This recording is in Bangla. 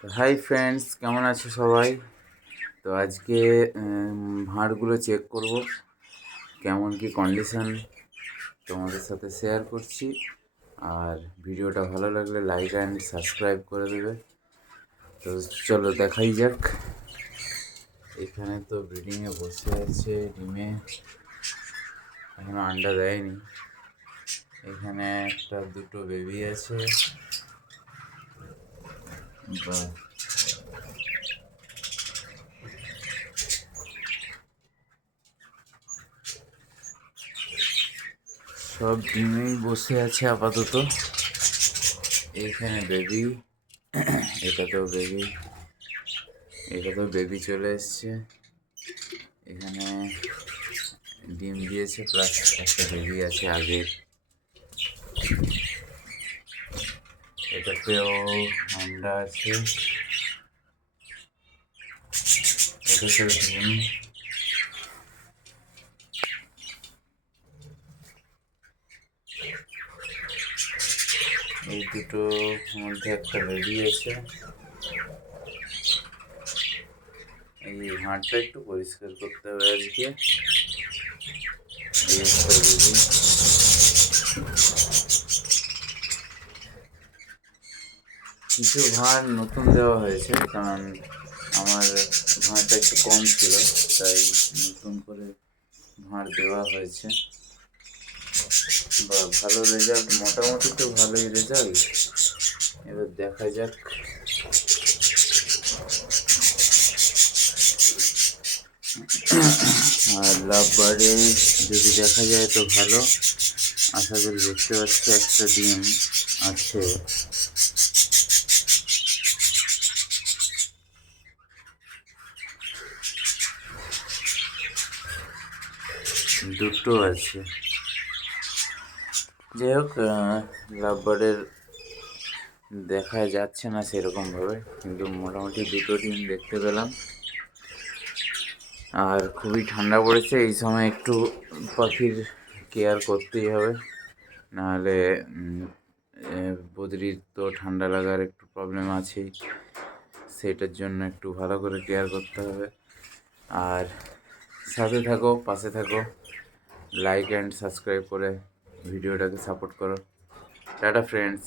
তো হাই ফ্রেন্ডস, কেমন আছো সবাই? তো আজকে ভাঁড়গুলো চেক করব, কেমন কি কন্ডিশন তোমাদের সাথে শেয়ার করছি। আর ভিডিওটা ভালো লাগলে লাইক অ্যান্ড সাবস্ক্রাইব করে দেবে। তো চলো দেখাই যাক। এখানে তো ব্রিডিংয়ে বসে আছে, ডিমে এখনো আন্ডা দেয়নি। এখানে একটা দুটো বেবি আছে। বা সব ডিমেই বসে আছে আপাতত। এইখানে বেবি, এটাতেও বেবি, এটাতেও বেবি চলে এসছে। এখানে ডিম দিয়েছে প্লাস একটা বেবি আছে আগে। এটাতেও আন্ডা আছে, এটাতেও ডিম। এই দুটো মধ্যে একটা বেবি আছে। এই হাঁটটা একটু পরিষ্কার করতে হবে আজকে। এই একটা বেবি। কিছু ভাঁড় নতুন দেওয়া হয়েছে, কারণ আমার ভাঁড়টা একটু কম ছিল, তাই নতুন করে ভাঁড় দেওয়া হয়েছে। বা ভালো রেজাল্ট, মোটামুটি তো ভালোই রেজাল্ট। এবার দেখা যাক। আর লাভ বার্ডে যদি দেখা যায় তো ভালো। আশা করি, দেখতে পাচ্ছি একটা ডিম আছে। দুটো আছে। যাই হোক, লাভ বার্ডের দেখা যাচ্ছে না সেরকমভাবে, কিন্তু মোটামুটি দুটো ডিম দেখতে পেলাম। আর খুবই ঠান্ডা পড়েছে, এই সময় একটু পাখির কেয়ার করতেই হবে, নাহলে বদ্রির তো ঠান্ডা লাগার একটু প্রবলেম আছেই। সেটার জন্য একটু ভালো করে কেয়ার করতে হবে। আর সাথে থাকো, পাশে থাকো, লাইক অ্যান্ড সাবস্ক্রাইব করে ভিডিওটাকে সাপোর্ট করো। Tata friends.